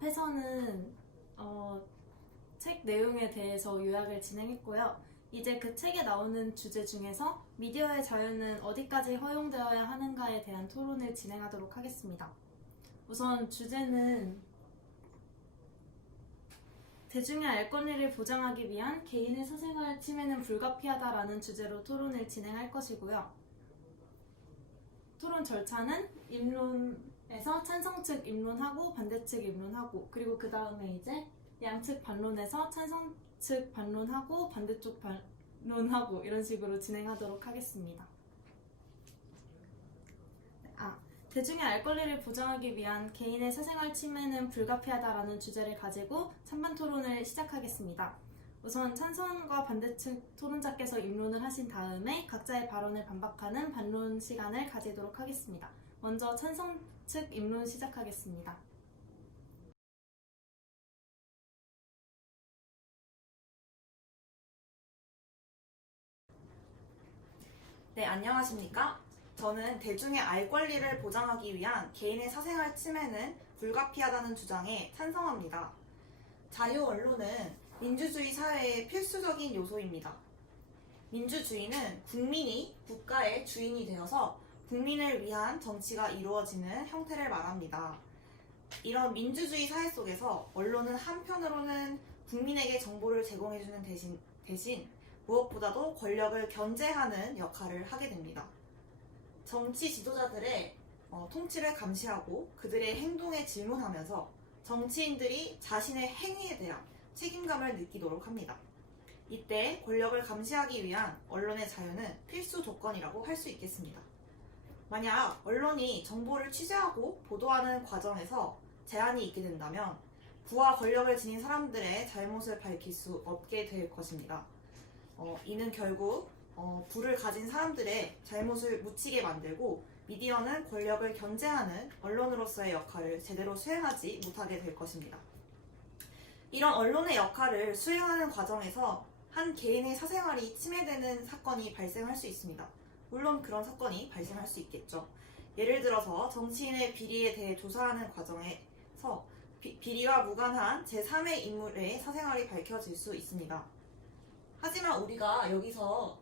앞에서는 책 내용에 대해서 요약을 진행했고요. 이제 그 책에 나오는 주제 중에서 미디어의 자유는 어디까지 허용되어야 하는가에 대한 토론을 진행하도록 하겠습니다. 우선 주제는 대중의 알 권리를 보장하기 위한 개인의 사생활 침해는 불가피하다라는 주제로 토론을 진행할 것이고요. 토론 절차는 입론에서 찬성 측 입론하고 반대 측 입론하고, 그리고 그 다음에 이제 양측 반론에서 찬성 측 반론하고 반대쪽 반론하고, 이런 식으로 진행하도록 하겠습니다. 대중의 알 권리를 보장하기 위한 개인의 사생활 침해는 불가피하다라는 주제를 가지고 찬반 토론을 시작하겠습니다. 우선 찬성과 반대 측 토론자께서 입론을 하신 다음에 각자의 발언을 반박하는 반론 시간을 가지도록 하겠습니다. 먼저 찬성 측 입론 시작하겠습니다. 네, 안녕하십니까? 저는 대중의 알 권리를 보장하기 위한 개인의 사생활 침해는 불가피하다는 주장에 찬성합니다. 자유 언론은 민주주의 사회의 필수적인 요소입니다. 민주주의는 국민이 국가의 주인이 되어서 국민을 위한 정치가 이루어지는 형태를 말합니다. 이런 민주주의 사회 속에서 언론은 한편으로는 국민에게 정보를 제공해주는 대신 무엇보다도 권력을 견제하는 역할을 하게 됩니다. 정치 지도자들의 통치를 감시하고 그들의 행동에 질문하면서 정치인들이 자신의 행위에 대한 책임감을 느끼도록 합니다. 이때 권력을 감시하기 위한 언론의 자유는 필수 조건이라고 할 수 있겠습니다. 만약 언론이 정보를 취재하고 보도하는 과정에서 제한이 있게 된다면 부와 권력을 지닌 사람들의 잘못을 밝힐 수 없게 될 것입니다. 이는 결국 부를 가진 사람들의 잘못을 묻히게 만들고 미디어는 권력을 견제하는 언론으로서의 역할을 제대로 수행하지 못하게 될 것입니다. 이런 언론의 역할을 수행하는 과정에서 한 개인의 사생활이 침해되는 사건이 발생할 수 있습니다. 물론 그런 사건이 발생할 수 있겠죠. 예를 들어서 정치인의 비리에 대해 조사하는 과정에서 비리와 무관한 제3의 인물의 사생활이 밝혀질 수 있습니다. 하지만 우리가 여기서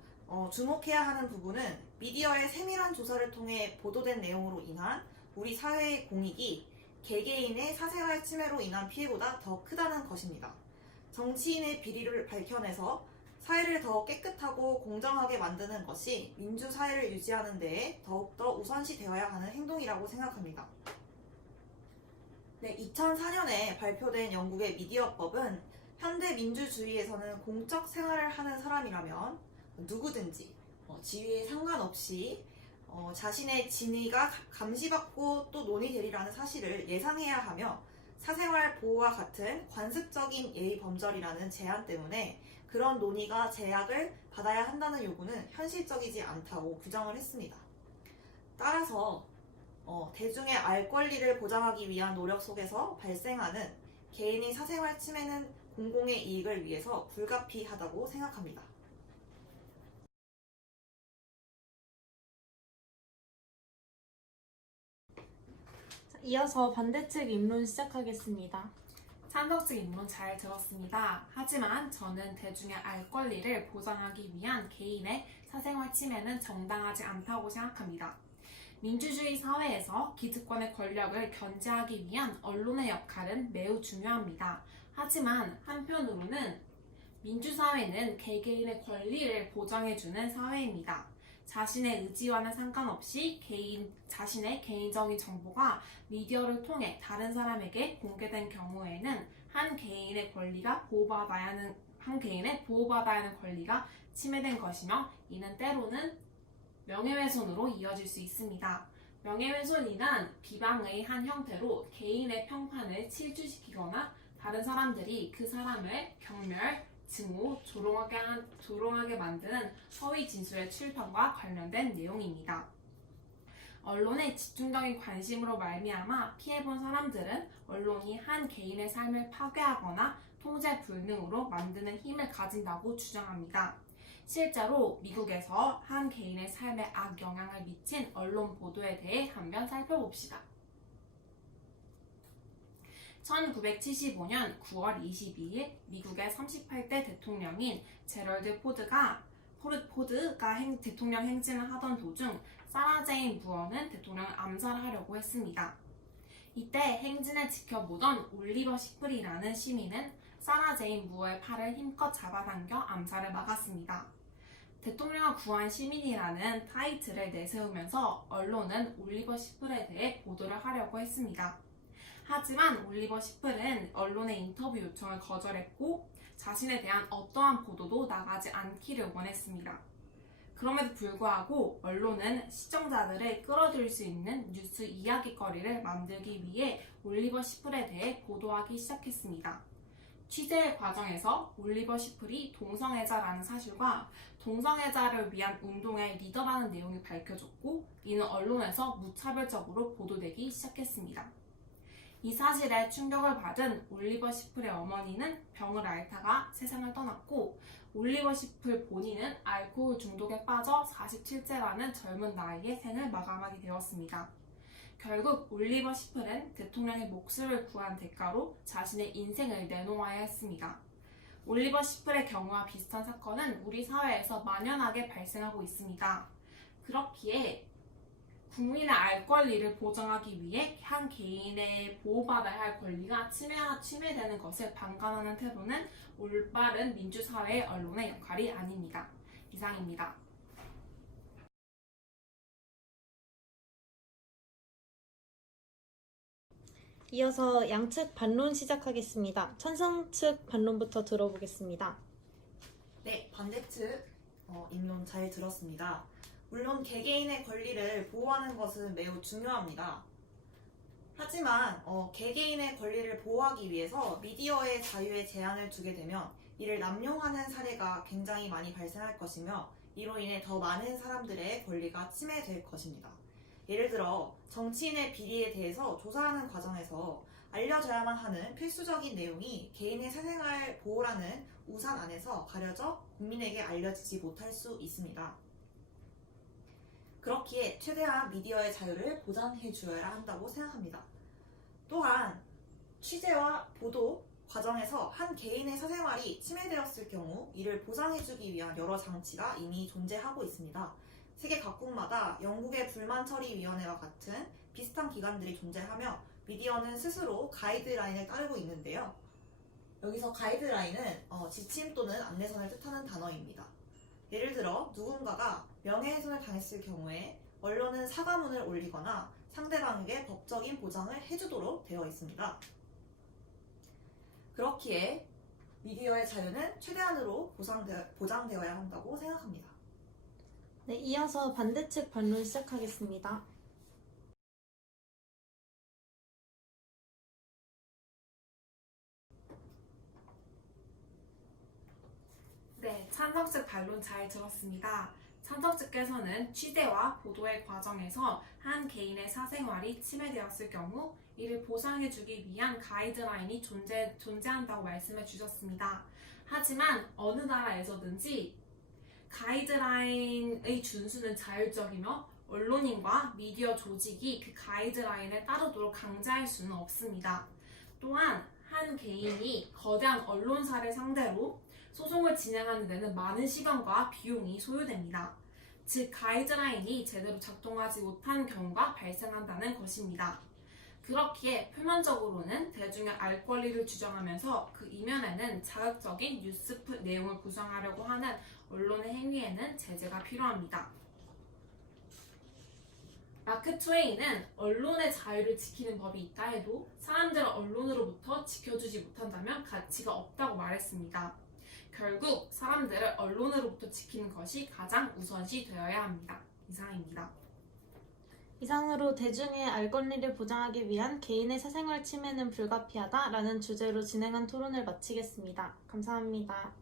주목해야 하는 부분은 미디어의 세밀한 조사를 통해 보도된 내용으로 인한 우리 사회의 공익이 개개인의 사생활 침해로 인한 피해보다 더 크다는 것입니다. 정치인의 비리를 밝혀내서 사회를 더 깨끗하고 공정하게 만드는 것이 민주사회를 유지하는 데에 더욱더 우선시 되어야 하는 행동이라고 생각합니다. 네, 2004년에 발표된 영국의 미디어법은 현대 민주주의에서는 공적 생활을 하는 사람이라면 누구든지 지위에 상관없이 자신의 진위가 감시받고 또 논의되리라는 사실을 예상해야 하며 사생활 보호와 같은 관습적인 예의 범절이라는 제한 때문에 그런 논의가 제약을 받아야 한다는 요구는 현실적이지 않다고 규정을 했습니다. 따라서 대중의 알 권리를 보장하기 위한 노력 속에서 발생하는 개인의 사생활 침해는 공공의 이익을 위해서 불가피하다고 생각합니다. 이어서 반대 측 입론 시작하겠습니다. 찬성 측 입론 잘 들었습니다. 하지만 저는 대중의 알 권리를 보장하기 위한 개인의 사생활 침해는 정당하지 않다고 생각합니다. 민주주의 사회에서 기득권의 권력을 견제하기 위한 언론의 역할은 매우 중요합니다. 하지만 한편으로는 민주사회는 개개인의 권리를 보장해주는 사회입니다. 자신의 의지와는 상관없이 자신의 개인적인 정보가 미디어를 통해 다른 사람에게 공개된 경우에는 한 개인의 보호받아야 하는 권리가 침해된 것이며, 이는 때로는 명예훼손으로 이어질 수 있습니다. 명예훼손이란 비방의 한 형태로 개인의 평판을 실추시키거나 다른 사람들이 그 사람을 경멸, 증오, 조롱하게 만드는 허위 진술의 출판과 관련된 내용입니다. 언론의 집중적인 관심으로 말미암아 피해본 사람들은 언론이 한 개인의 삶을 파괴하거나 통제 불능으로 만드는 힘을 가진다고 주장합니다. 실제로 미국에서 한 개인의 삶에 악영향을 미친 언론 보도에 대해 한번 살펴봅시다. 1975년 9월 22일 미국의 38대 대통령인 제럴드 포드가 대통령 행진을 하던 도중 사라 제인 무어는 대통령을 암살하려고 했습니다. 이때 행진을 지켜보던 올리버 시플이라는 시민은 사라 제인 무어의 팔을 힘껏 잡아당겨 암살을 막았습니다. 대통령을 구한 시민이라는 타이틀을 내세우면서 언론은 올리버 시플에 대해 보도를 하려고 했습니다. 하지만 올리버 시플은 언론의 인터뷰 요청을 거절했고 자신에 대한 어떠한 보도도 나가지 않기를 원했습니다. 그럼에도 불구하고 언론은 시청자들을 끌어들일 수 있는 뉴스 이야깃거리를 만들기 위해 올리버 시플에 대해 보도하기 시작했습니다. 취재 과정에서 올리버 시플이 동성애자라는 사실과 동성애자를 위한 운동의 리더라는 내용이 밝혀졌고 이는 언론에서 무차별적으로 보도되기 시작했습니다. 이 사실에 충격을 받은 올리버 시플의 어머니는 병을 앓다가 세상을 떠났고 올리버 시플 본인은 알코올 중독에 빠져 47세라는 젊은 나이에 생을 마감하게 되었습니다. 결국 올리버 시플은 대통령의 목숨을 구한 대가로 자신의 인생을 내놓아야 했습니다. 올리버 시플의 경우와 비슷한 사건은 우리 사회에서 만연하게 발생하고 있습니다. 그렇기에 국민의 알 권리를 보장하기 위해 한 개인의 보호받아야 할 권리가 침해되는 것을 방관하는 태도는 올바른 민주사회의 언론의 역할이 아닙니다. 이상입니다. 이어서 양측 반론 시작하겠습니다. 찬성 측 반론부터 들어보겠습니다. 네, 반대 측 입론 잘 들었습니다. 물론 개개인의 권리를 보호하는 것은 매우 중요합니다. 하지만 개개인의 권리를 보호하기 위해서 미디어의 자유에 제한을 두게 되면 이를 남용하는 사례가 굉장히 많이 발생할 것이며 이로 인해 더 많은 사람들의 권리가 침해될 것입니다. 예를 들어 정치인의 비리에 대해서 조사하는 과정에서 알려져야만 하는 필수적인 내용이 개인의 사생활 보호라는 우산 안에서 가려져 국민에게 알려지지 못할 수 있습니다. 그렇기에 최대한 미디어의 자유를 보장해 주어야 한다고 생각합니다. 또한 취재와 보도 과정에서 한 개인의 사생활이 침해되었을 경우 이를 보장해주기 위한 여러 장치가 이미 존재하고 있습니다. 세계 각국마다 영국의 불만처리위원회와 같은 비슷한 기관들이 존재하며 미디어는 스스로 가이드라인을 따르고 있는데요. 여기서 가이드라인은 지침 또는 안내선을 뜻하는 단어입니다. 예를 들어 누군가가 명예훼손을 당했을 경우에 언론은 사과문을 올리거나 상대방에게 법적인 보장을 해주도록 되어 있습니다. 그렇기에 미디어의 자유는 최대한으로 보장되어야 한다고 생각합니다. 네, 이어서 반대측 반론 시작하겠습니다. 네, 찬성 측 반론 잘 들었습니다. 찬성 측께서는 취재와 보도의 과정에서 한 개인의 사생활이 침해되었을 경우 이를 보상해주기 위한 가이드라인이 존재한다고 말씀해 주셨습니다. 하지만 어느 나라에서든지 가이드라인의 준수는 자율적이며 언론인과 미디어 조직이 그 가이드라인을 따르도록 강제할 수는 없습니다. 또한 한 개인이 거대한 언론사를 상대로 소송을 진행하는 데는 많은 시간과 비용이 소요됩니다. 즉 가이드라인이 제대로 작동하지 못하는 경우가 발생한다는 것입니다. 그렇기에 표면적으로는 대중의 알 권리를 주장하면서 그 이면에는 자극적인 뉴스 내용을 구성하려고 하는 언론의 행위에는 제재가 필요합니다. 마크 트웨인은 언론의 자유를 지키는 법이 있다 해도 사람들을 언론으로부터 지켜주지 못한다면 가치가 없다고 말했습니다. 결국 사람들을 언론으로부터 지키는 것이 가장 우선시 되어야 합니다. 이상입니다. 이상으로 대중의 알 권리를 보장하기 위한 개인의 사생활 침해는 불가피하다라는 주제로 진행한 토론을 마치겠습니다. 감사합니다.